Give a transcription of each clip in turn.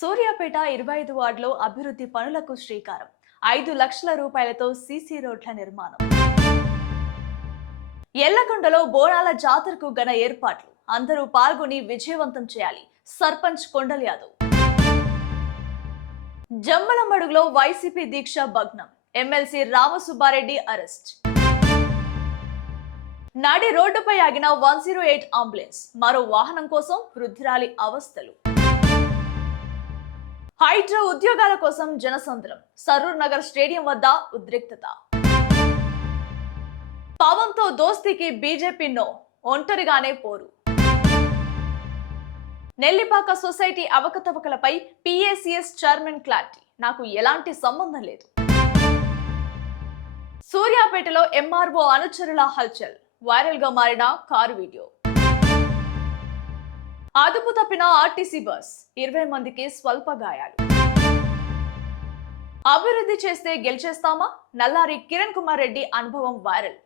సూర్యాపేట 25 వార్డులో అభివృద్ధి పనులకు శ్రీకారం. 5 లక్షల రూపాయలతో సీసీ రోడ్ల నిర్మాణం. ఎల్లగొండలో బోనాల జాతరకు ఘన ఏర్పాట్లు. అందరూ పాల్గొని విజయవంతం చేయాలి. సర్పంచ్ కొండల్ యాదవ్. జమ్మలమడుగులో వైసీపీ దీక్ష భగ్నం. MLC Ramasubba Reddy arrest. నాడి రోడ్డుపై ఆగిన 108 అంబులెన్స్. మరో వాహనం కోసం వృద్ధురాలి అవస్థలు. హైడ్రా ఉద్యోగాల కోసం జనసంద్రం. సరూర్ నగర్ స్టేడియం వద్ద ఉద్రిక్తత. పవన్ తో దోస్తీకి బీజేపీ నో, ఒంటరిగానే పోరు. నెల్లిపాక సొసైటీ అవకతవకలపై పిఏసిఎస్ చైర్మన్ క్లారిటీ. నాకు ఎలాంటి సంబంధం లేదు. సూర్యాపేటలో ఎంఆర్ఓ అనుచరుల హల్చల్. వైరల్ గా మారిన కారు వీడియో. అదుపు తప్పిన ఆర్టీసీ బస్. 20 మందికి స్వల్ప గాయాలు. అభివృద్ధి చేస్తే గెలిచేస్తామా? నల్లారి కిరణ్ కుమార్ రెడ్డి అనుభవం వైరల్.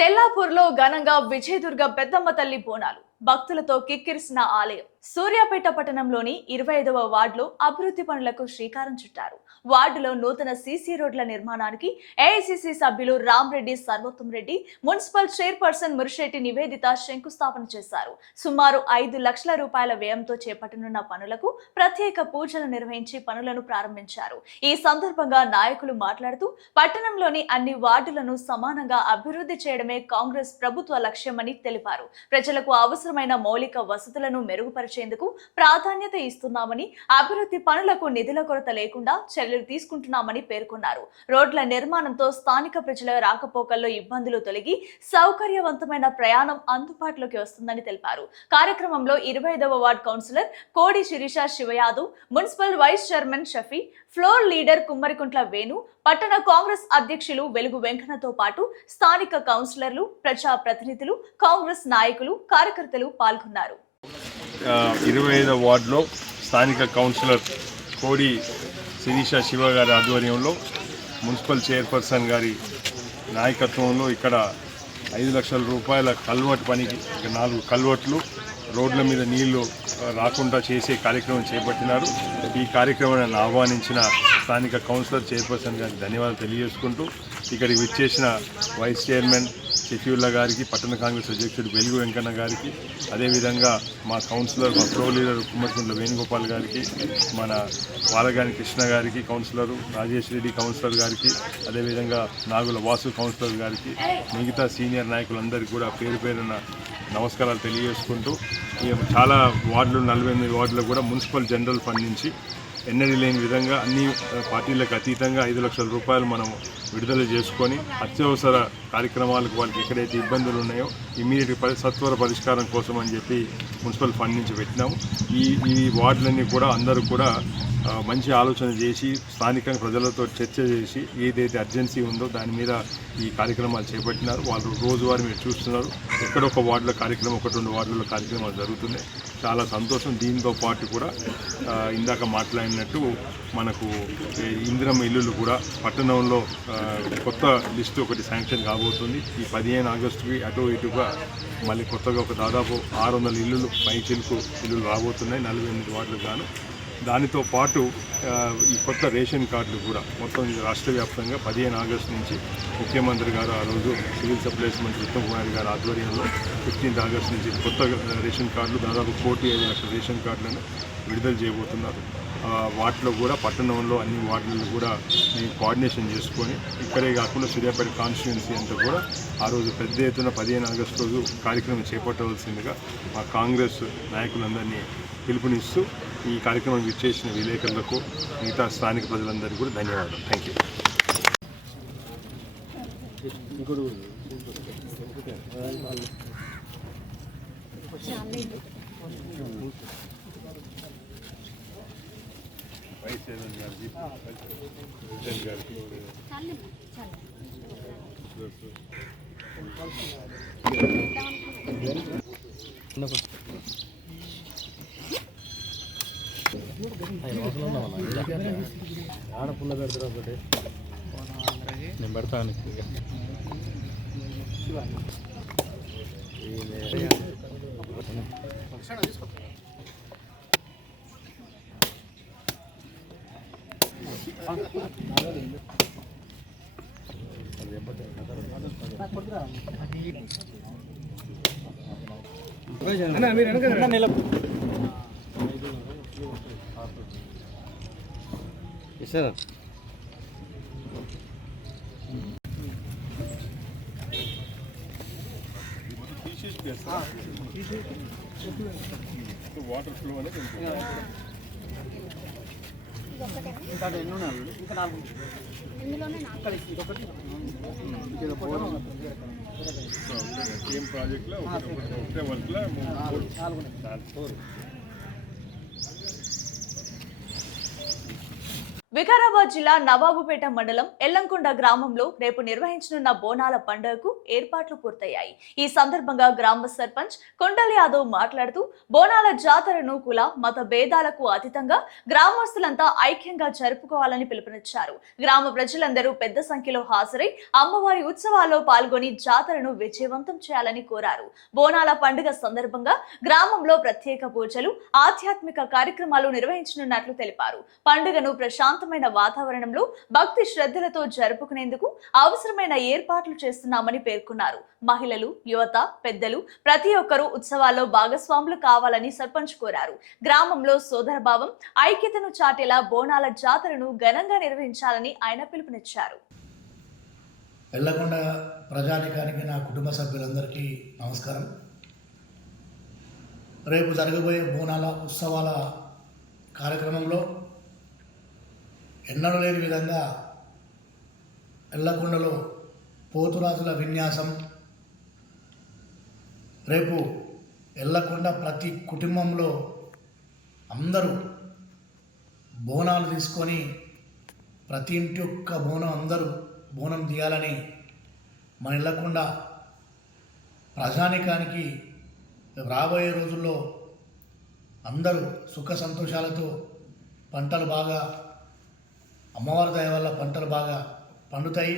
తెల్లాపూర్లో ఘనంగా విజయదుర్గ పెద్దమ్మ తల్లి బోనాలు. భక్తులతో కిక్కిరిసిన ఆలయం. సూర్యాపేట పట్టణంలోని 25వ వార్డులో అభివృద్ధి పనులకు శ్రీకారం చుట్టారు. వార్డులో నూతన సీసీ రోడ్ల నిర్మాణానికి ఏఐసిసి సభ్యులు రామ్రెడ్డి సర్వోత్తం రెడ్డి, మున్సిపల్ చైర్పర్సన్ మురిశెట్టి నివేదిత శంకుస్థాపన చేశారు. సుమారు 5 లక్షల రూపాయల వ్యయంతో చేపట్టనున్న పనులకు ప్రత్యేక పూజలు నిర్వహించి పనులను ప్రారంభించారు. ఈ సందర్భంగా నాయకులు మాట్లాడుతూ పట్టణంలోని అన్ని వార్డులను సమానంగా అభివృద్ధి చేయడమే కాంగ్రెస్ ప్రభుత్వ లక్ష్యమని తెలిపారు. ప్రజలకు అవసరమైన మౌలిక వసతులను మెరుగుపరిచేందుకు ప్రాధాన్యత ఇస్తున్నామని, అభివృద్ధి పనులకు నిధుల కొరత లేకుండా చర్యలు తీసుకుంటున్నామని పేర్కొన్నారు. రోడ్ల నిర్మాణంతో స్థానిక ప్రజల రాకపోకల్లో ఇబ్బందులు తొలగి సౌకర్యవంతమైన ప్రయాణం అందుబాటులోకి వస్తుందని తెలిపారు. కార్యక్రమంలో 25వ ward councillor Kodi Sirisha Shivayadav, municipal vice chairman Shafi, floor leader Kummarikuntla Venu, పట్టణ కాంగ్రెస్ అధ్యక్షులు వెలుగు వెంకన్నతో పాటు స్థానిక కౌన్సిలర్లు, ప్రజా ప్రతినిధులు, కాంగ్రెస్ నాయకులు, కార్యకర్తలు పాల్గొన్నారు. 25వ వార్డులో స్థానిక కౌన్సిలర్ కోడి శిరీష శివ గారి ఆధ్వర్యంలో, మున్సిపల్ చైర్పర్సన్ గారి నాయకత్వంలో ఇక్కడ 5 లక్షల రూపాయల కల్వర్ట్ పనికి 4 కల్వర్ట్లు, రోడ్ల మీద నీళ్లు రాకుండా చేసే కార్యక్రమం చేపట్టినారు. ఈ కార్యక్రమాన్ని ఆహ్వానించిన స్థానిక కౌన్సిలర్ చైర్పర్సన్ గారికి ధన్యవాదాలు తెలియజేసుకుంటూ, ఇక్కడికి విచ్చేసిన వైస్ చైర్మన్ షఫీవుల్లా గారికి, పట్టణ కాంగ్రెస్ అధ్యక్షుడు వెలుగు వెంకన్న గారికి, అదేవిధంగా మా కౌన్సిలర్, మా ప్రో లీడర్ కుమ్మరికుంట్ల వేణుగోపాల్ గారికి, మన వాలగాని కృష్ణ గారికి, కౌన్సిలర్ రాజేష్ రెడ్డి కౌన్సిలర్ గారికి, అదేవిధంగా నాగుల వాసు కౌన్సిలర్ గారికి, మిగతా సీనియర్ నాయకులందరికీ కూడా పేరు పేరున నమస్కారాలు తెలియజేసుకుంటూ, చాలా వార్డులు 48 వార్డులు కూడా మున్సిపల్ జనరల్ ఫండ్ నుంచి ఎన్నడీ లేని విధంగా అన్ని పార్టీలకు అతీతంగా 5 లక్షల రూపాయలు మనం విడుదల చేసుకొని అత్యవసర కార్యక్రమాలకు వాళ్ళకి ఎక్కడైతే ఇబ్బందులు ఉన్నాయో ఇమీడియట్ సత్వర పరిష్కారం కోసం అని చెప్పి మున్సిపల్ ఫండ్ నుంచి పెట్టినాము. ఈ వార్డులన్నీ కూడా అందరూ కూడా మంచి ఆలోచన చేసి స్థానికంగా ప్రజలతో చర్చ చేసి ఏదైతే అర్జెన్సీ ఉందో దాని మీద ఈ కార్యక్రమాలు చేపట్టినారు. వాళ్ళు రోజువారీ మీరు చూస్తున్నారు, ఎక్కడొక వార్డుల కార్యక్రమం, 1-2 వార్డుల కార్యక్రమాలు జరుగుతున్నాయి. చాలా సంతోషం. దీంతో పాటు కూడా ఇందాక మాట్లాడినట్టు మనకు ఇందిరమ్మ ఇల్లులు కూడా పట్టణంలో కొత్త లిస్టు ఒకటి శాంక్షన్ కాబోతుంది. ఈ 15 ఆగస్టుకి అటు ఇటుగా మళ్ళీ కొత్తగా ఒక దాదాపు 600 ఇల్లులు పైచిలుకు ఇల్లులు రాబోతున్నాయి 48 వార్డులకు గాను. దానితో పాటు ఈ కొత్త రేషన్ కార్డులు కూడా మొత్తం రాష్ట్ర వ్యాప్తంగా 15 ఆగస్టు నుంచి ముఖ్యమంత్రి గారు ఆ రోజు సివిల్ సప్లైస్ మంత్రి ఉత్తమ్ కుమార్ గారి ఆధ్వర్యంలో 15 ఆగస్టు నుంచి కొత్త రేషన్ కార్డులు దాదాపు 1.5 లక్షల రేషన్ కార్డులను విడుదల చేయబోతున్నారు. వాటిలో కూడా పట్టణంలో అన్ని వార్డులను కూడా మేము కోఆర్డినేషన్ చేసుకొని ఇక్కడే కాకుండా సూర్యాపేట కాన్స్టిట్యుయెన్సీ అంతా కూడా ఆ రోజు పెద్ద ఎత్తున 15 ఆగస్టు రోజు కార్యక్రమం చేపట్టవలసిందిగా మా కాంగ్రెస్ నాయకులందరినీ పిలుపునిస్తూ ఈ కార్యక్రమం విచ్చేసిన విలేకరులకు, మిగతా స్థానిక ప్రజలందరికీ కూడా ధన్యవాదాలు. Thank you. ఆడపుల్ల పెడతారు ఒకటి నేను పెడతాను. సార్ వాటర్ ఫ్లో అనేది సేమ్ ప్రాజెక్ట్లో ఒకటే వర్క్లో వికారాబాద్ జిల్లా నవాబుపేట మండలం ఎల్లంకొండ గ్రామంలో రేపు నిర్వహించనున్న బోనాల పండుగకు ఏర్పాట్లు పూర్తయ్యాయి. ఈ సందర్భంగా గ్రామ సర్పంచ్ కొండలి యాదవ్ మాట్లాడుతూ బోనాల జాతరను కుల మత భేదాలకు అతీతంగా గ్రామస్తులంతా ఐక్యంగా జరుపుకోవాలని పిలుపునిచ్చారు. గ్రామ ప్రజలందరూ పెద్ద సంఖ్యలో హాజరై అమ్మవారి ఉత్సవాల్లో పాల్గొని జాతరను విజయవంతం చేయాలని కోరారు. బోనాల పండుగ సందర్భంగా గ్రామంలో ప్రత్యేక పూజలు, ఆధ్యాత్మిక కార్యక్రమాలు నిర్వహించనున్నట్లు తెలిపారు. పండుగను ప్రశాంతమైన వాతావరణంలో భక్తి శ్రద్ధలతో జరుపుకునేందుకు అవసరమైన ఏర్పాట్లు చేస్తున్నామని పేర్కొన్నారు. మహిళలు, యువత, పెద్దలు ప్రతి ఒక్కరూ ఉత్సవాల్లో భాగస్వాములు కావాలని సర్పంచ్ కోరారు. గ్రామంలో సోదరభావం, ఐక్యతను చాటేలా బోనాల జాతరను ఘనంగా నిర్వహించాలని ఆయన పిలుపునిచ్చారు. ఎల్లకొండ ప్రజానికానికి, నా కుటుంబ సభ్యులందరికీ నమస్కారం. రేపు జరగబోయే బోనాల ఉత్సవాల కార్యక్రమంలో ఎన్నడూ లేని విధంగా ఎల్లకొండలో పోతురాజుల విన్యాసం, రేపు ఎల్లకొండ ప్రతి కుటుంబంలో అందరూ బోనాలు తీసుకొని ప్రతి ఇంటి యొక్క అందరూ బోనం తీయాలని మన ఎల్లకొండ ప్రజానికానికి రాబోయే రోజుల్లో అందరూ సుఖ సంతోషాలతో పంటలు బాగా, అమ్మవారి దయ వల్ల పంటలు బాగా పండుతాయి.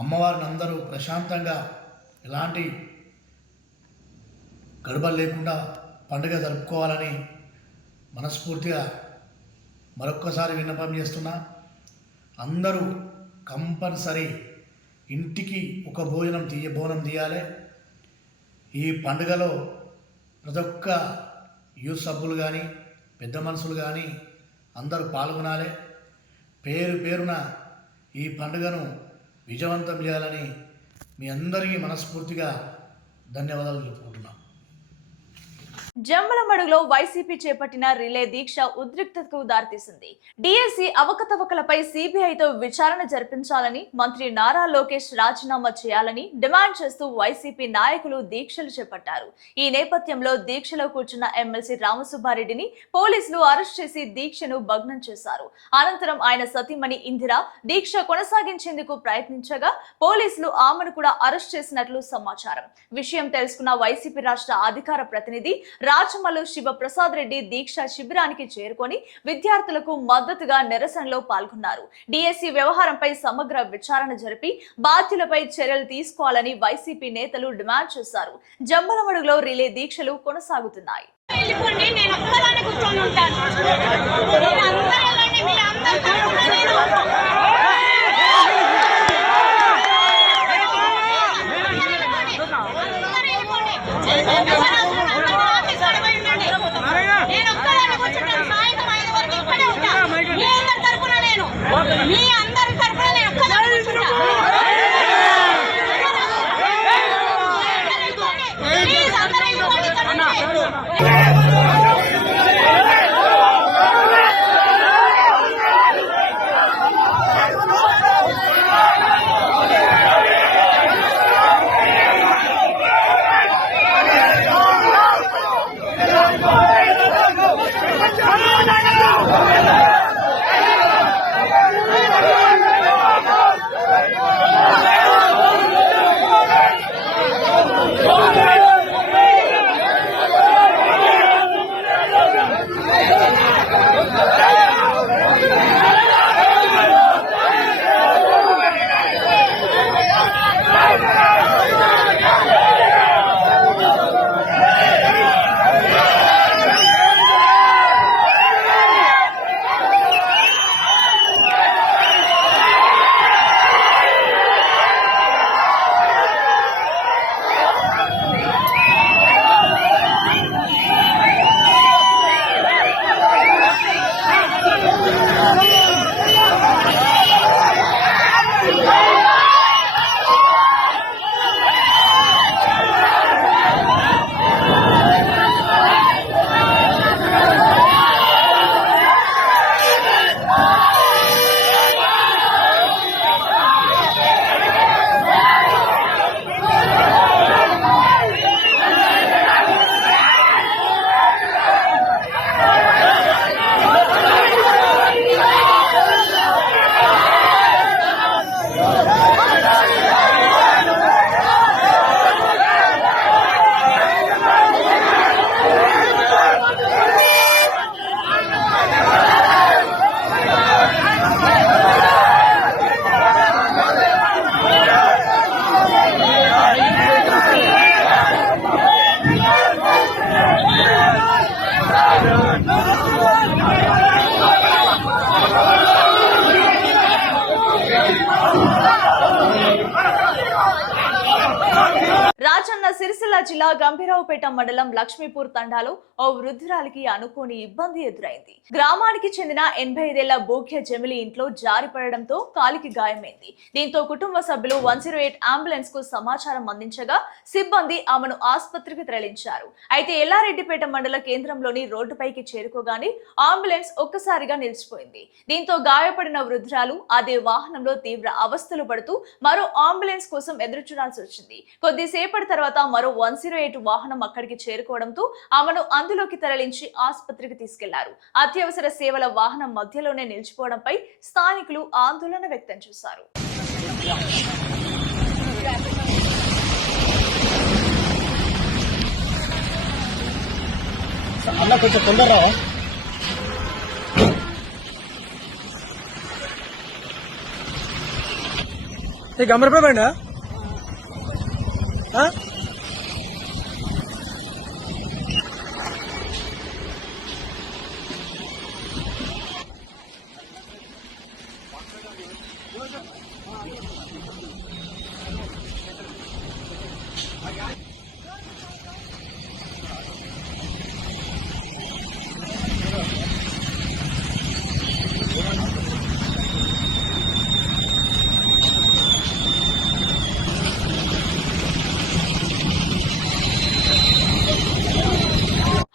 అమ్మవారిని అందరూ ప్రశాంతంగా ఎలాంటి గడబలు లేకుండా పండుగ జరుపుకోవాలని మనస్ఫూర్తిగా మరొక్కసారి విన్నపం చేస్తున్నా. అందరూ కంపల్సరీ ఇంటికి ఒక బోనం తీయాలి. ఈ పండుగలో ప్రతి ఒక్క యూత్ సభ్యులు కానీ, పెద్ద మనుషులు కానీ అందరూ పాల్గొనాలి. పేరున ఈ పండుగను విజయవంతం చేయాలని మీ అందరికీ మనస్ఫూర్తిగా ధన్యవాదాలు చెప్పుకుంటున్నాను. జమ్మలమడుగులో వైసీపీ చేపట్టిన రిలే దీక్ష ఉద్రిక్తతకు దారితీసింది. డిఎస్సి అవకతవకలపై సిబిఐతో విచారణ జరిపించాలని, మంత్రి నారా లోకేష్ రాజీనామా చేయాలని డిమాండ్ చేస్తూ వైసీపీ నాయకులు దీక్షలు చేపట్టారు. ఈ నేపథ్యంలో దీక్షలో కూర్చున్న ఎమ్మెల్సీ రామసుబ్బారెడ్డిని పోలీసులు అరెస్ట్ చేసి దీక్షను భగ్నం చేశారు. అనంతరం ఆయన సతీమణి ఇందిర దీక్ష కొనసాగించేందుకు ప్రయత్నించగా పోలీసులు ఆమెను కూడా అరెస్ట్ చేసినట్లు సమాచారం. విషయం తెలుసుకున్న వైసీపీ రాష్ట్ర అధికార ప్రతినిధి రాచమల్లు శివప్రసాద్ రెడ్డి దీక్ష శిబిరానికి చేరుకొని విద్యార్థులకు మద్దతుగా నిరసనలో పాల్గొన్నారు. డిఎస్సి వ్యవహారంపై సమగ్ర విచారణ జరిపి బాధ్యులపై చర్యలు తీసుకోవాలని వైసీపీ నేతలు డిమాండ్ చేశారు. జమ్మలమడుగులో రిలే దీక్షలు కొనసాగుతున్నాయి. మీ అందరి తరఫున నేను ఒక్క రాజన్న సిరిసిల్ల జిల్లా గంభీరావుపేట మండలం లక్ష్మీపూర్ తండాలో ఓ వృద్ధురాలికి అనుకోని ఇబ్బంది ఎదురైంది. గ్రామానికి చెందిన 85 ఏళ్ల బోఖ్య జమిలి ఇంట్లో జారిపడడంతో కాలికి గాయమైంది. దీంతో కుటుంబ సభ్యులు 108 అంబులెన్స్ కు సమాచారం అందించగా సిబ్బంది ఆమెను ఆసుపత్రికి తరలించారు. అయితే ఎల్లారెడ్డిపేట మండల కేంద్రంలోని రోడ్డుపైకి చేరుకోగానే అంబులెన్స్ ఒక్కసారిగా నిలిచిపోయింది. దీంతో గాయపడిన వృద్ధురాలు అదే వాహనంలో తీవ్ర అవస్థలు పడుతూ మరో అంబులెన్స్ కోసం ఎదురు చూడాల్సి వచ్చింది. కొద్దిసేపటి తర్వాత మరో 108 వాహనం అక్కడికి చేరుకోవడంతో ఆమెను అందులోకి తరలించి ఆసుపత్రికి తీసుకెళ్లారు. అత్యవసర సేవల వాహనం మధ్యలోనే నిలిచిపోవడంపై స్థానికులు ఆందోళన వ్యక్తం చేశారు. గమరపేబండి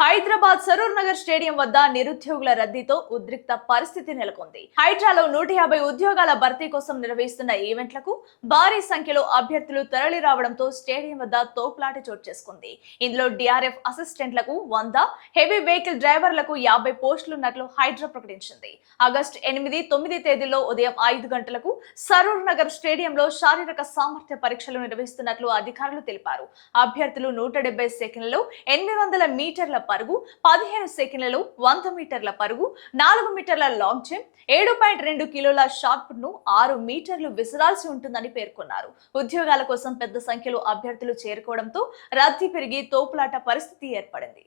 హైదరాబాద్ సరూర్ నగర్ స్టేడియం వద్ద నిరుద్యోగుల రద్దీతో ఉద్రిక్త పరిస్థితి నెలకొంది. హైడ్రాలో 150 ఉద్యోగాల భర్తీ కోసం నిర్వహిస్తున్న ఈవెంట్లకు భారీ సంఖ్యలో అభ్యర్థులు తరలి రావడంతో స్టేడియం వద్ద తోపులాట చోటు చేసుకుంది. ఇందులో డిఆర్ఎఫ్ అసిస్టెంట్లకు 100, హెవీ వెహికల్ డ్రైవర్లకు 50 పోస్టులున్నట్లు హైడ్రా ప్రకటించింది. ఆగస్టు 8, 9 తేదీల్లో ఉదయం 5 గంటలకు సరూర్ నగర్ స్టేడియంలో శారీరక సామర్థ్య పరీక్షలు నిర్వహిస్తున్నట్లు అధికారులు తెలిపారు. అభ్యర్థులు 170 సెకండ్లలో 800 మీటర్ల పరుగు, 15 సెకండ్లలో 100 మీటర్ల పరుగు, 4 మీటర్ల లాంగ్ జంప్, 7.2 కిలోల షాట్ పుట్ ను 6 మీటర్లు విసరాల్సి ఉంటుందని పేర్కొన్నారు. ఉద్యోగాల కోసం పెద్ద సంఖ్యలో అభ్యర్థులు చేరుకోవడంతో రద్దీ పెరిగి తోపులాట పరిస్థితి ఏర్పడింది.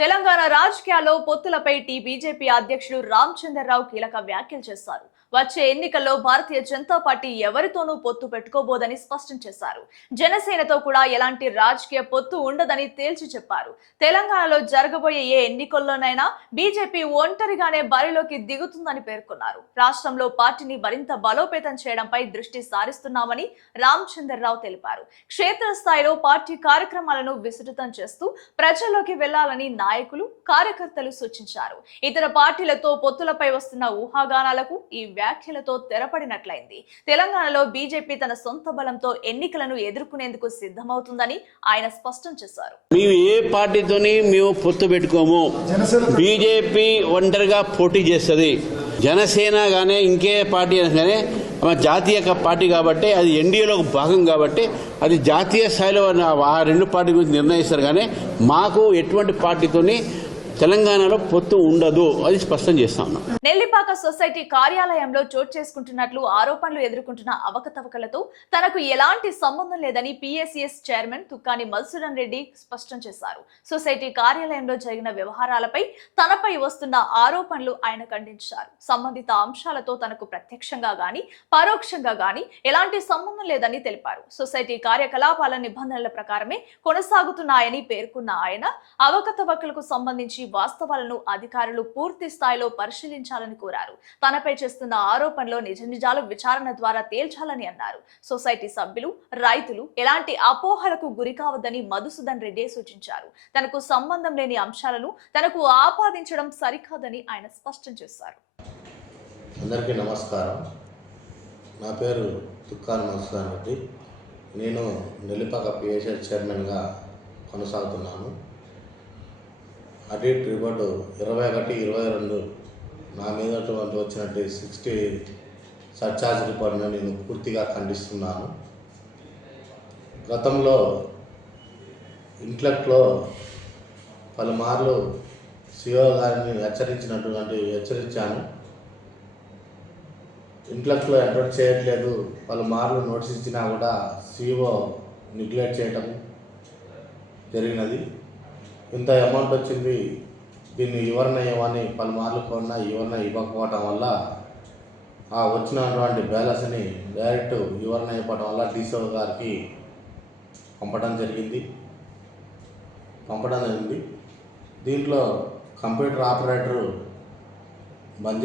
తెలంగాణ రాజకీయాల్లో పొత్తులపై బీజేపీ అధ్యక్షుడు రామచంద్రరావు కీలక వ్యాఖ్యలు చేశారు. వచ్చే ఎన్నికల్లో భారతీయ జనతా పార్టీ ఎవరితోనూ పొత్తు పెట్టుకోబోదని స్పష్టం చేశారు. జనసేనతో కూడా ఎలాంటి రాజకీయ పొత్తు ఉండదని తేల్చి చెప్పారు. తెలంగాణలో జరగబోయే ఏ ఎన్నికల్లోనైనా బీజేపీ ఒంటరిగానే బరిలోకి దిగుతుందని పేర్కొన్నారు. రాష్ట్రంలో పార్టీని మరింత బలోపేతం చేయడంపై దృష్టి సారిస్తున్నామని రామచంద్రరావు తెలిపారు. క్షేత్రస్థాయిలో పార్టీ కార్యక్రమాలను విస్తృతం చేస్తూ ప్రజల్లోకి వెళ్లాలని నాయకులు, కార్యకర్తలు సూచించారు. ఇతర పార్టీలతో పొత్తులపై వస్తున్న ఊహాగానాలకు ఈ వ్యాఖ్యలతో తెరపడినట్లయింది. తెలంగాణలో బీజేపీ తన సొంత బలంతో ఎన్నికలను ఎదుర్కొనేందుకు సిద్ధమవుతుందని ఆయన స్పష్టం చేశారు. మేము ఏ పార్టీతోని మేము పొత్తు పెట్టుకోము. బీజేపీ ఒంటరిగా పోటీ చేస్తుంది. జనసేన గానే ఇంకే పార్టీ కానీ జాతీయ పార్టీ కాబట్టి అది ఎన్డీఏలో భాగం కాబట్టి అది జాతీయ స్థాయిలో ఆ రెండు పార్టీ గురించి నిర్ణయిస్తారు. కానీ మాకు ఎటువంటి పార్టీతోని తెలంగాణలో పొత్తు ఉండదు, అది స్పష్టం చేస్తా ఉన్నాం. నెల్లిపాక సొసైటీ కార్యాలయంలో చోటు చేసుకుంటున్నట్లు ఆరోపణలు ఎదుర్కొంటున్న అవకతవకలతో తనకు ఎలాంటి సంబంధం లేదని పిఎస్సిఎస్ చైర్మన్ తుక్కాని మధుసూదన్ రెడ్డి స్పష్టం చేశారు. సొసైటీ కార్యాలయంలో జరిగిన వ్యవహారాలపై తనపై వస్తున్న ఆరోపణలు ఆయన ఖండించారు. సంబంధిత అంశాలతో తనకు ప్రత్యక్షంగా గాని పరోక్షంగా గాని ఎలాంటి సంబంధం లేదని తెలిపారు. సొసైటీ కార్యకలాపాల నిబంధనల ప్రకారమే కొనసాగుతున్నాయని పేర్కొన్న ఆయన అవకతవకలకు సంబంధించి వాస్తవాలను అధికారులు పూర్తి స్థాయిలో పరిశీలించాలని కోరారు. తనపై చేస్తున్న ఆరోపణలో నిజాలు విచారణ ద్వారా తేల్చాలని అన్నారు. సొసైటీ సభ్యులు, రైతులు ఎలాంటి అపోహలకు గురికావద్దని మధుసూదన్ రెడ్డి సూచించారు. తనకు సంబంధం లేని అంశాలను తనకు ఆపాదించడం సరికాదని ఆయన స్పష్టం చేశారు. అందరికీ నమస్కారం. నా పేరు తుక్కార్ మన్సూర్ రెడ్డి. నేను నెల్లిపాక పిఎస్ఎస్ చైర్మన్గా కొనసాగుతున్నాను. ఆడిట్ రిపోర్టు 21/22 నా మీద వచ్చినట్టు 60 సర్చార్జ్ రిపోర్ట్ను నేను పూర్తిగా ఖండిస్తున్నాను. గతంలో ఇంట్లెక్ట్లో పలుమార్లు సిఓ గారిని హెచ్చరించాను. ఇంట్లెక్ట్లో ఎంటర్ చేయట్లేదు, పలుమార్లు నోటీస్ ఇచ్చినా కూడా సిఓ నెగ్లెక్ట్ చేయడం జరిగినది. ఇంత అమౌంట్ వచ్చింది, దీన్ని వివరణ ఇవ్వని పలుమార్లు కొన్నా వివరణ ఇవ్వకపోవటం వల్ల ఆ వచ్చినటువంటి బ్యాలెన్స్ని డైరెక్ట్ వివరణ ఇవ్వడం వల్ల డిసిఓ గారికి పంపడం జరిగింది. దీంట్లో కంప్యూటర్ ఆపరేటరు బంద్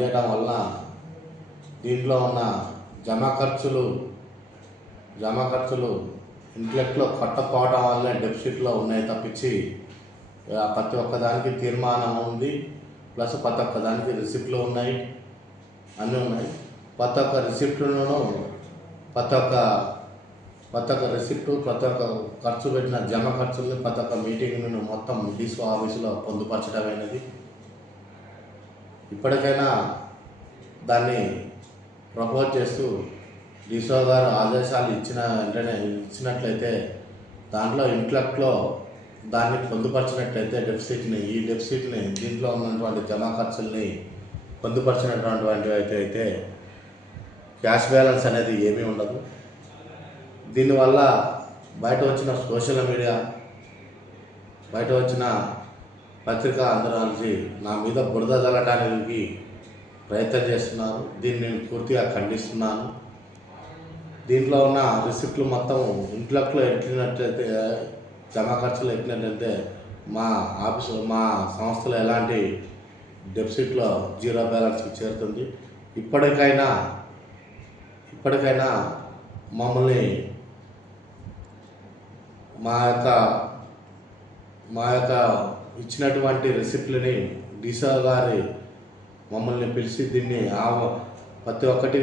చేయడం వల్ల దీంట్లో ఉన్న జమా ఖర్చులు ఇంట్లెక్ట్లో కట్టకపోవడం వల్లే డెఫిసిట్లో ఉన్నాయి తప్పించి ప్రతి ఒక్కదానికి తీర్మానం ఉంది, ప్లస్ ప్రతి ఒక్కదానికి రిసిప్ట్లు ఉన్నాయి, అన్నీ ఉన్నాయి. ప్రతి ఒక్క రిసిప్ట్లను ప్రతి ఒక్క రిసిప్టు ప్రతి ఒక్క ఖర్చు పెట్టిన జమ ఖర్చుల్ని ప్రతి ఒక్క మీటింగ్ను మొత్తం డిసిఓ ఆఫీసులో పొందుపరచడమైనది. ఇప్పటికైనా దాన్ని ప్రపోజ్ చేస్తూ డిసిఓ గారు ఆదేశాలు ఇచ్చినట్లయితే దాంట్లో ఇంట్లెక్ట్లో దాన్ని పొందుపరిచినట్లయితే ఈ డెఫిసిట్ని దీంట్లో ఉన్నటువంటి జమా ఖర్చుల్ని పొందుపరిచినటువంటి అయితే క్యాష్ బ్యాలెన్స్ అనేది ఏమీ ఉండదు. దీనివల్ల బయట వచ్చిన సోషల్ మీడియా, బయట వచ్చిన పత్రికా అందరాలజీ నా మీద బురద జల్లడానికి ప్రయత్నం చేస్తున్నారు. దీన్ని నేను పూర్తిగా ఖండిస్తున్నాను. దీంట్లో ఉన్న రిసిప్ట్లు మొత్తం ఇంట్లెక్ట్లో ఎట్టినట్లయితే జమా ఖర్చులు ఎట్టినట్లయితే మా సంస్థలో ఎలాంటి డెఫిసిట్లో జీరో బ్యాలెన్స్కి చేరుతుంది. ఇప్పటికైనా మమ్మల్ని మా యొక్క ఇచ్చినటువంటి రిసిప్ట్లని డిసిఓ గారి మమ్మల్ని పిలిచి దీన్ని ప్రతి ఒక్కటి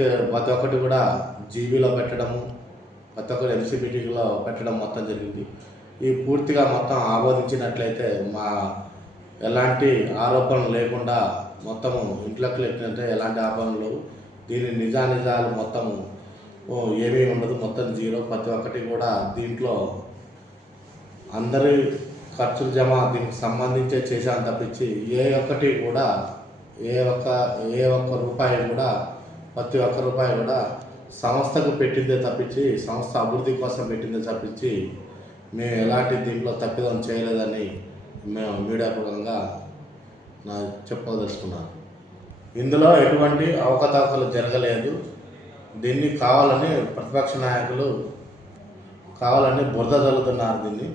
కూడా జీబీలో పెట్టడము, ప్రతి ఒక్కటి ఎంసీబీటీలో పెట్టడం మొత్తం జరిగింది. ఈ పూర్తిగా మొత్తం ఆమోదించినట్లయితే మా ఎలాంటి ఆరోపణలు లేకుండా మొత్తము ఇంట్లోకి ఎట్టినట్టే ఎలాంటి ఆరోపణలు, దీని నిజాలు మొత్తము ఏమీ ఉండదు, మొత్తం జీరో. ప్రతి ఒక్కటి కూడా దీంట్లో అందరి ఖర్చులు జమ దీనికి సంబంధించే చేశాను తప్పించి ఏ ఒక్క రూపాయి కూడా ప్రతి ఒక్క రూపాయి కూడా సంస్థకు పెట్టిందే తప్పించి, సంస్థ అభివృద్ధి కోసం పెట్టిందే తప్పించి మేము ఎలాంటి దీంట్లో తప్పిదం చేయలేదని మేము మీడియా పూర్వకంగా చెప్పదలుచుకున్నాను. ఇందులో ఎటువంటి అవకతవకలు జరగలేదు. దీన్ని కావాలని ప్రతిపక్ష నాయకులు బురద జల్లుతున్నారు. దీన్ని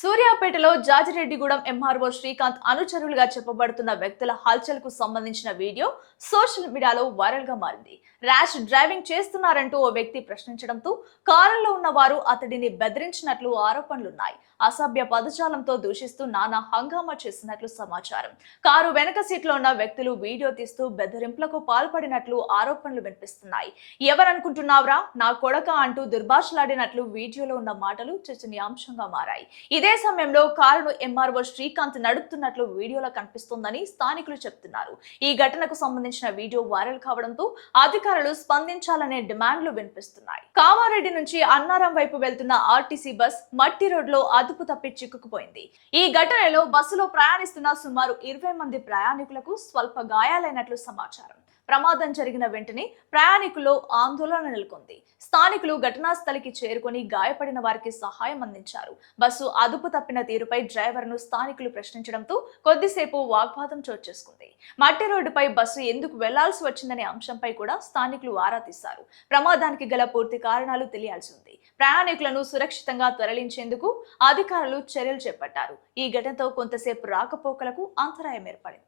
సూర్యాపేటలో జాజిరెడ్డిగూడెం ఎంఆర్ఓ శ్రీకాంత్ అనుచరులుగా చెప్పబడుతున్న వ్యక్తుల హల్చల్ కు సంబంధించిన వీడియో సోషల్ మీడియాలో వైరల్ గా మారింది. ర్యాష్ డ్రైవింగ్ చేస్తున్నారంటూ ఓ వ్యక్తి ప్రశ్నించడంతో కారులో ఉన్న వారు అతడిని బెదిరించినట్లు ఆరోపణలున్నాయి. అసభ్య పదజాలంతో దూషిస్తూ నానా హంగామా చేసినట్లు సమాచారం. కారు వెనక సీట్లో ఉన్న వ్యక్తులు వీడియో తీస్తూ బెదిరింపులకు పాల్పడినట్లు ఆరోపణలు వినిపిస్తున్నాయి. ఎవరనుకుంటున్నావురా నా కొడక అంటూ దుర్భాషలాడినట్లు వీడియోలో ఉన్న మాటలు చర్చనీయాంశంగా మారాయి. ఇదే సమయంలో కారును ఎంఆర్ఓ శ్రీకాంత్ నడుపుతున్నట్లు వీడియోలో కనిపిస్తోందని స్థానికులు చెప్తున్నారు. ఈ ఘటనకు సంబంధించిన వీడియో వైరల్ కావడంతో అధికారులు స్పందించాలనే డిమాండ్లు వినిపిస్తున్నాయి. కామారెడ్డి నుంచి అన్నారం వైపు వెళ్తున్న ఆర్టీసీ బస్ మట్టి రోడ్లో అదుపు తప్పి చిక్కుకుపోయింది. ఈ ఘటనలో బస్సులో ప్రయాణిస్తున్న సుమారు 20 మంది ప్రయాణికులకు స్వల్ప గాయాలైనట్లు సమాచారం. ప్రమాదం జరిగిన వెంటనే ప్రయాణికుల్లో ఆందోళన నెలకొంది. స్థానికులు ఘటనా స్థలికి చేరుకొని గాయపడిన వారికి సహాయం అందించారు. బస్సు అదుపు తప్పిన తీరుపై డ్రైవర్ను స్థానికులు ప్రశ్నించడంతో కొద్దిసేపు వాగ్వాదం చోటు చేసుకుంది. మట్టి రోడ్డుపై బస్సు ఎందుకు వెళ్లాల్సి వచ్చిందనే అంశంపై కూడా స్థానికులు ఆరా తీశారు. ప్రమాదానికి గల పూర్తి కారణాలు తెలియాల్సి ఉంది. ప్రయాణికులను సురక్షితంగా తరలించేందుకు అధికారులు చర్యలు చేపట్టారు. ఈ ఘటనతో కొంతసేపు రాకపోకలకు అంతరాయం ఏర్పడింది.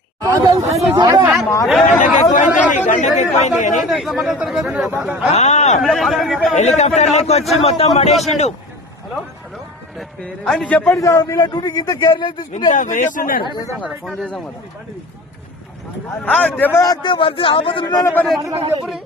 వచ్చి మొత్తం పడేసిండు. ఆయన చెప్పండి సార్, వీళ్ళ డ్యూటీకి ఇంత కేర్లెస్ తీసుకుంటే ఫోన్ చేసాం కదా. దెబ్బ తాకితే వరుస ఆపదలు పని ఎట్లుందని చెప్పండి.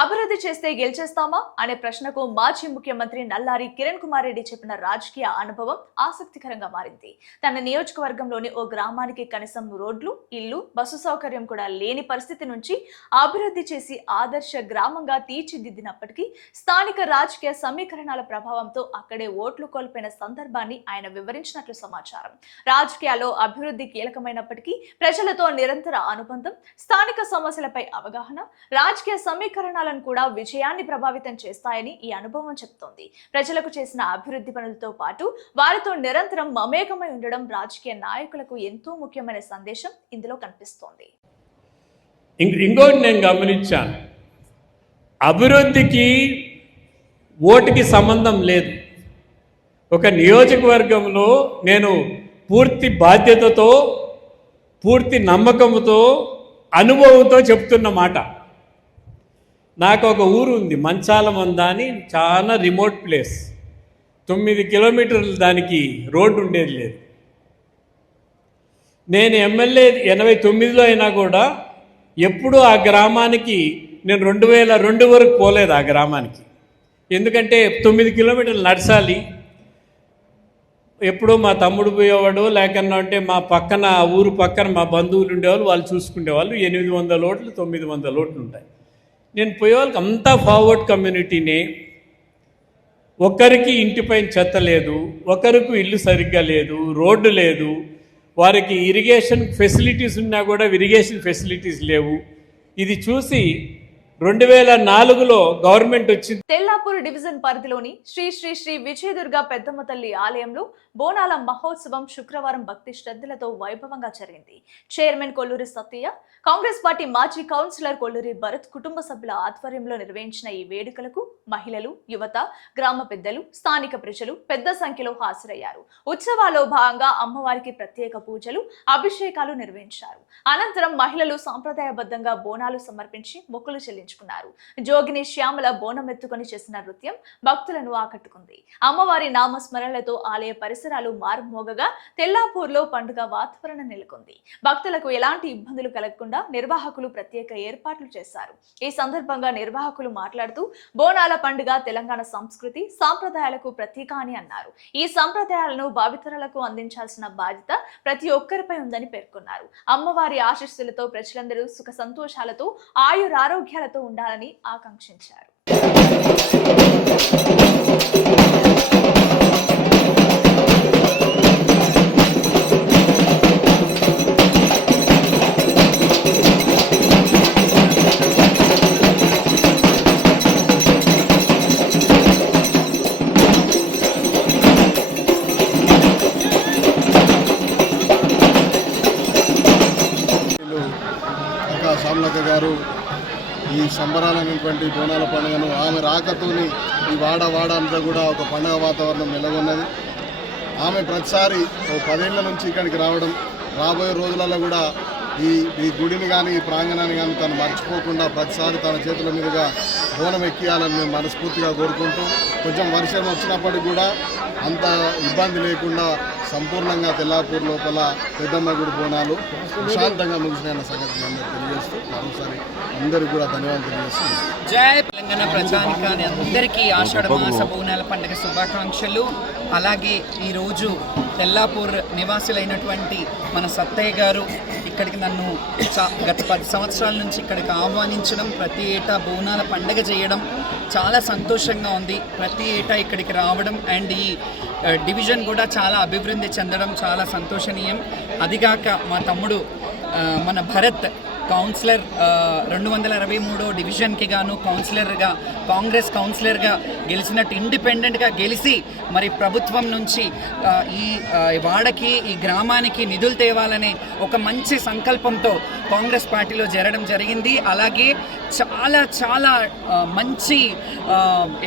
అభివృద్ధి చేస్తే గెలిచేస్తామా అనే ప్రశ్నకు మాజీ ముఖ్యమంత్రి నల్లారి కిరణ్ కుమార్ రెడ్డి చెప్పిన రాజకీయ అనుభవం ఆసక్తికరంగా మారింది. తన నియోజకవర్గంలోని ఓ గ్రామానికి కనీసం రోడ్లు, ఇల్లు, బస్సు సౌకర్యం కూడా లేని పరిస్థితి నుంచి అభివృద్ధి చేసి ఆదర్శ గ్రామంగా తీర్చిదిద్దినప్పటికీ స్థానిక రాజకీయ సమీకరణాల ప్రభావంతో అక్కడే ఓట్లు కోల్పోయిన సందర్భాన్ని ఆయన వివరించినట్లు సమాచారం. రాజకీయాల్లో అభివృద్ధి కీలకమైనప్పటికీ ప్రజలతో నిరంతర అనుబంధం, స్థానిక సమస్యలపై అవగాహన, రాజకీయ సమీకరణాలను కూడా విజయాన్ని ప్రభావితం చేస్తాయని ఈ అనుభవం చెప్తోంది. ప్రజలకు చేసిన అభివృద్ధి పనులతో పాటు వారితో నిరంతరం మమేకమై ఉండడం రాజకీయ నాయకులకు ఎంతో ముఖ్యమైన సందేశం ఇందులో కనిపిస్తోంది. ఇంకోటి నేను గమనించాను, అభివృద్ధికి ఓటుకి సంబంధం లేదు. ఒక నియోజకవర్గంలో నేను పూర్తి బాధ్యతతో, పూర్తి నమ్మకంతో, అనుభవంతో చెప్తున్న మాట. నాకు ఒక ఊరు ఉంది, మంచాలమంద అని, చాలా రిమోట్ ప్లేస్. 9 కిలోమీటర్లు దానికి రోడ్డు ఉండేది లేదు. నేను ఎమ్మెల్యే 89లో అయినా కూడా ఎప్పుడూ ఆ గ్రామానికి నేను 2002 వరకు పోలేదు ఆ గ్రామానికి. ఎందుకంటే 9 కిలోమీటర్లు నడచాలి. ఎప్పుడో మా తమ్ముడు పోయేవాడు, లేకన్నా అంటే మా పక్కన ఊరు పక్కన మా బంధువులు ఉండేవాళ్ళు, వాళ్ళు చూసుకునేవాళ్ళు. 800 ఓట్లు 900 ఓట్లు ఉంటాయి. నేను పోయేవాళ్ళకి అంతా ఫార్వర్డ్ కమ్యూనిటీనే. ఒకరికి ఇంటిపైన చెత్త లేదు, ఒకరికి ఇల్లు సరిగ్గా లేదు, రోడ్డు లేదు, వారికి ఇరిగేషన్ ఫెసిలిటీస్ ఉన్నా కూడా ఇరిగేషన్ ఫెసిలిటీస్ లేవు. ఇది చూసి 2004లో గవర్నమెంట్ వచ్చింది. తెల్లాపూర్ డివిజన్ పరిధిలోని శ్రీ శ్రీ శ్రీ విజయదుర్గ పెద్దమ్మ తల్లి ఆలయంలో బోనాల మహోత్సవం శుక్రవారం భక్తి శ్రద్ధలతో వైభవంగా జరిగింది. చైర్మన్ కొల్లూరి సత్తయ్య, కాంగ్రెస్ పార్టీ మాజీ కౌన్సిలర్ కొల్లూరి భరత్ కుటుంబ సభ్యుల ఆధ్వర్యంలో నిర్వహించిన ఈ వేడుకలకు మహిళలు, యువత, గ్రామ పెద్దలు, స్థానిక ప్రజలు పెద్ద సంఖ్యలో హాజరయ్యారు. ఉత్సవాల్లో భాగంగా అమ్మవారికి ప్రత్యేక పూజలు, అభిషేకాలు నిర్వహించారు. అనంతరం మహిళలు సాంప్రదాయబద్ధంగా బోనాలు సమర్పించి మొక్కులు చెల్లించుకున్నారు. జోగిని శ్యామల బోనం ఎత్తుకొని చేసిన నృత్యం భక్తులను ఆకట్టుకుంది. అమ్మవారి నామస్మరణలతో ఆలయ పరిసరాలు మారుమోగగా తెల్లాపూర్లో పండుగ వాతావరణం నెలకొంది. భక్తులకు ఎలాంటి ఇబ్బందులు కలగకుండా నిర్వాహకులు ప్రత్యేక ఏర్పాట్లు చేశారు. ఈ సందర్భంగా నిర్వాహకులు మాట్లాడుతూ బోనాల పండుగ తెలంగాణ సంస్కృతి, సాంప్రదాయాలకు ప్రతీక అని అన్నారు. ఈ సంప్రదాయాలను భావితరాలకు అందించాల్సిన బాధ్యత ప్రతి ఒక్కరిపై ఉందని పేర్కొన్నారు. అమ్మవారి ఆశీస్సులతో ప్రజలందరూ సుఖ సంతోషాలతో, ఆయురారోగ్యాలతో ఉండాలని ఆకాంక్షించారు. సామలక్క గారు ఈ సంబరాలైనటువంటి బోనాల పండుగను ఆమె రాకతోని ఈ వాడ అంతా కూడా ఒక పండుగ వాతావరణం నెలకొన్నది. ఆమె ప్రతిసారి 10 ఏళ్ల నుంచి ఇక్కడికి రావడం, రాబోయే రోజులలో కూడా ఈ గుడిని కానీ ఈ ప్రాంగణాన్ని కానీ తను మర్చిపోకుండా ప్రతిసారి తన చేతుల మీదుగా బోనం ఎక్కియాలని మేము మనస్ఫూర్తిగా కోరుకుంటూ, కొంచెం వర్షం వచ్చినప్పటికీ కూడా అంత ఇబ్బంది లేకుండా సంపూర్ణంగా తెల్లాపూర్ లోపల పెద్దమ్మ గుడి బోనాలు ప్రశాంతంగా ముగిసిన సంగతి అందరూ తెలియజేస్తూ మరోసారి అందరికీ కూడా ధన్యవాదాలు తెలియజేస్తున్నాను. జై తెలంగాణ ప్రజానికాని అందరికీ ఆషాఢ మాస బోనాల పండుగ శుభాకాంక్షలు. అలాగే ఈరోజు తెల్లాపూర్ నివాసులైనటువంటి మన సత్తయ్య గారు ఇక్కడికి నన్ను గత 10 సంవత్సరాల నుంచి ఇక్కడికి ఆహ్వానించడం, ప్రతి ఏటా బోనాల పండుగ చేయడం చాలా సంతోషంగా ఉంది. ప్రతి ఏటా ఇక్కడికి రావడం అండ్ ఈ డివిజన్ కూడా చాలా అభివృద్ధి చెందడం చాలా సంతోషనీయం. అదిగాక మా తమ్ముడు మన భరత్ కౌన్సిలర్ 223 డివిజన్కి గాను కౌన్సిలర్గా కాంగ్రెస్ కౌన్సిలర్గా గెలిచినట్టు ఇండిపెండెంట్గా గెలిచి మరి ప్రభుత్వం నుంచి ఈ వాడకి ఈ గ్రామానికి నిధులు తేవాలనే ఒక మంచి సంకల్పంతో కాంగ్రెస్ పార్టీలో చేరడం జరిగింది. అలాగే చాలా మంచి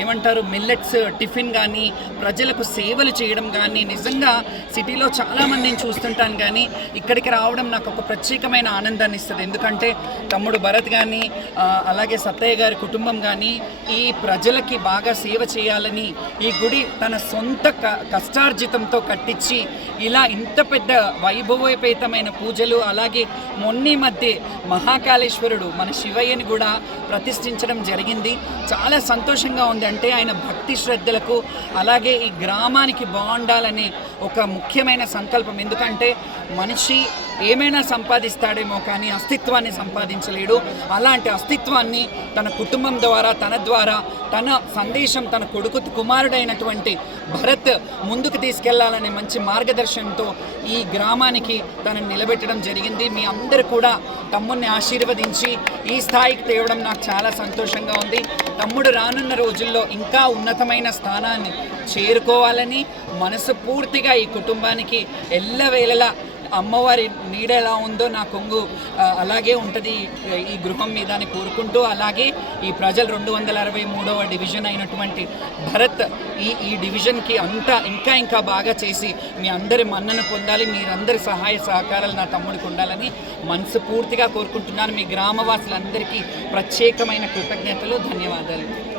ఏమంటారు మిల్లెట్స్ టిఫిన్ కానీ ప్రజలకు సేవలు చేయడం కానీ నిజంగా సిటీలో చాలామందిని చూస్తుంటాను కానీ ఇక్కడికి రావడం నాకు ఒక ప్రత్యేకమైన ఆనందాన్ని ఇస్తుంది. ఎందుకంటే తమ్ముడు భరత్ కానీ అలాగే సత్తయ్య గారి కుటుంబం కానీ ఈ ప్రజలకి బాగా సేవ చేయాలని ఈ గుడి తన సొంత కష్టార్జితంతో కట్టించి ఇలా ఇంత పెద్ద వైభవోపేతమైన పూజలు అలాగే మొన్నీ మధ్య మహాకాళేశ్వరుడు మన శివయ్యని కూడా ప్రతిష్ఠించడం జరిగింది. చాలా సంతోషంగా ఉంది. అంటే ఆయన భక్తి శ్రద్ధలకు అలాగే ఈ గ్రామానికి బాగుండాలనే ఒక ముఖ్యమైన సంకల్పం. ఎందుకంటే మనిషి ఏమైనా సంపాదిస్తాడేమో కానీ అస్తిత్వాన్ని సంపాదించలేడు. అలాంటి అస్తిత్వాన్ని తన కుటుంబం ద్వారా తన సందేశం తన కొడుకు కుమారుడైనటువంటి భరత్ ముందుకు తీసుకెళ్లాలనే మంచి మార్గదర్శనంతో ఈ గ్రామానికి తనని నిలబెట్టడం జరిగింది. మీ అందరూ కూడా తమ్ముడిని ఆశీర్వదించి ఈ స్థాయికి తేవడం నాకు చాలా సంతోషంగా ఉంది. తమ్ముడు రానున్న రోజుల్లో ఇంకా ఉన్నతమైన స్థానాన్ని చేరుకోవాలని మనస్ఫూర్తిగా ఈ కుటుంబానికి ఎల్లవేళలా అమ్మవారి నీడ ఎలా ఉందో నా కొంగు అలాగే ఉంటుంది ఈ గృహం మీద అని కోరుకుంటూ, అలాగే ఈ ప్రజలు 263వ డివిజన్ అయినటువంటి భరత్ ఈ డివిజన్కి ఇంకా బాగా చేసి మీ అందరి మన్నను పొందాలి. మీరందరి సహాయ సహకారాలు నా తమ్ముడికి ఉండాలని మనస్ఫూర్తిగా కోరుకుంటున్నాను. మీ గ్రామవాసులందరికీ ప్రత్యేకమైన కృతజ్ఞతలు, ధన్యవాదాలు.